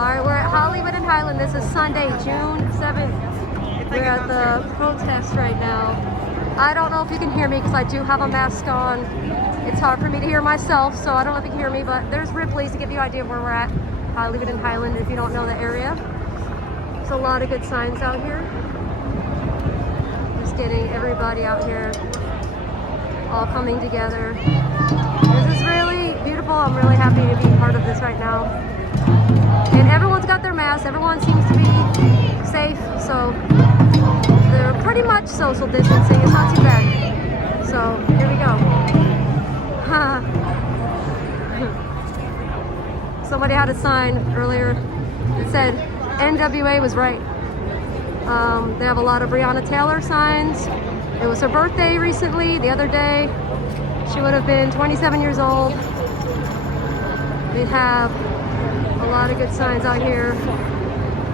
Alright, we're at Hollywood and Highland. This is Sunday, June 7th. We're at the protest right now. I don't know if you can hear me because I do have a mask on. It's hard for me to hear myself, so I don't know if you can hear me, but there's Ripley's to give you an idea of where we're at. Hollywood and Highland, if you don't know the area. There's a lot of good signs out here. Just getting everybody out here all coming together. This is really beautiful. I'm really happy to be part of this right now. And everyone's got their masks. Everyone seems to be safe, so they're pretty much social distancing. It's not too bad. So here we go. Somebody had a sign earlier that said NWA was right. They have a lot of Breonna Taylor signs. It was her birthday recently, the other day. She would have been 27 years old. We have a lot of good signs out here.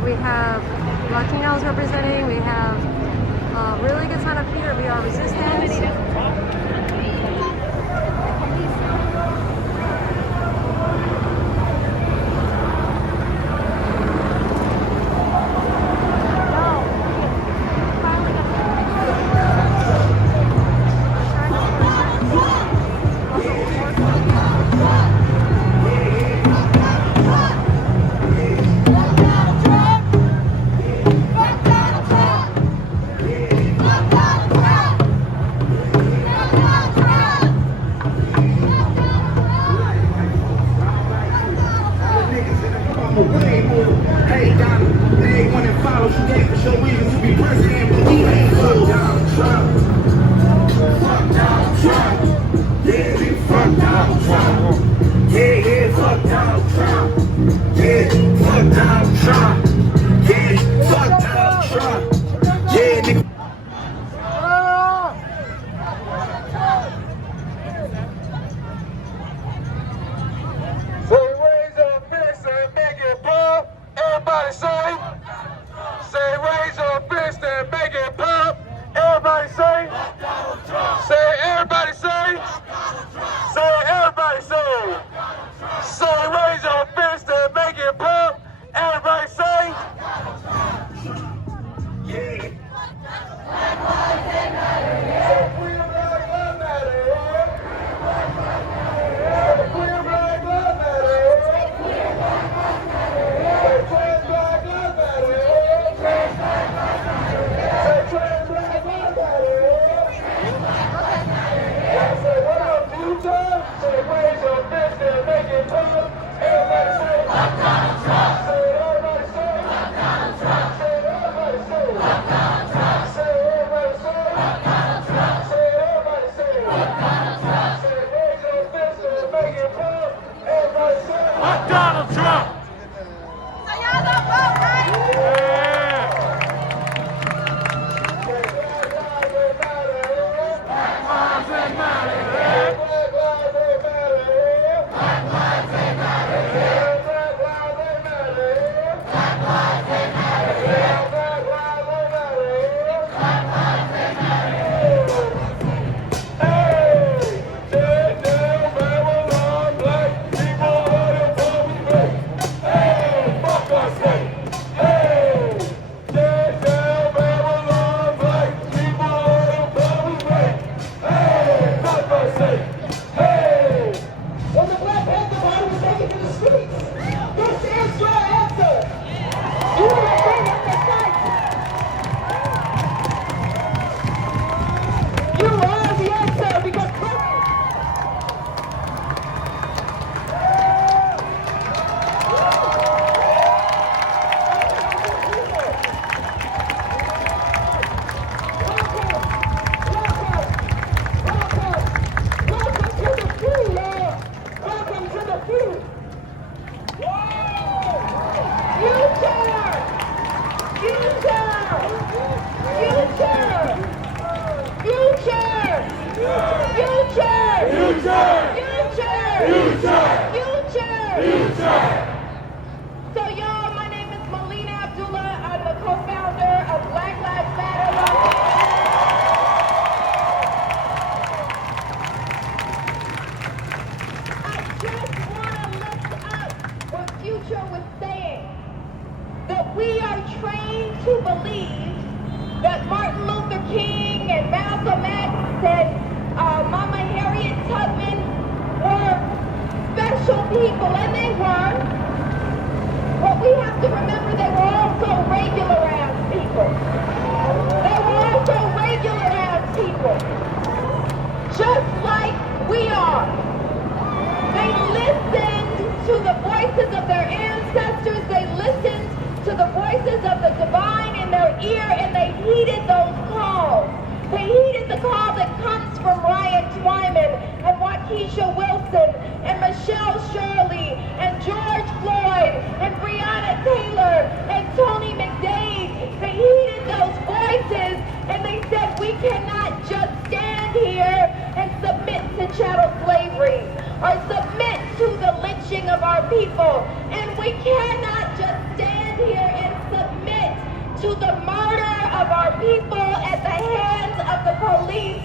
We have Latinos representing. We have a really good sign up here. We are resistance. So y'all, my name is Melina Abdullah. I'm the co-founder of Black Lives Matter. I just want to lift up what Future was saying. we are trained to believe that Martin Luther King and Malcolm X and Mama Harriet Tubman were special people, and they were. But we have to remember they were also regular ass people. They were also regular ass people, just like we are. They listened to the voices of their ancestors. They listened to the voices of the divine in their ear, and they heeded those calls. They heeded the call that comes from Ryan Twyman and Waukesha Wilson and Michelle Shirley and George Floyd and Breonna Taylor and Tony McDade. They heeded those voices, and they said we cannot just stand here and submit to chattel slavery or submit to the lynching of our people. And we cannot just stand here and submit to the murder of our people at the hands of the police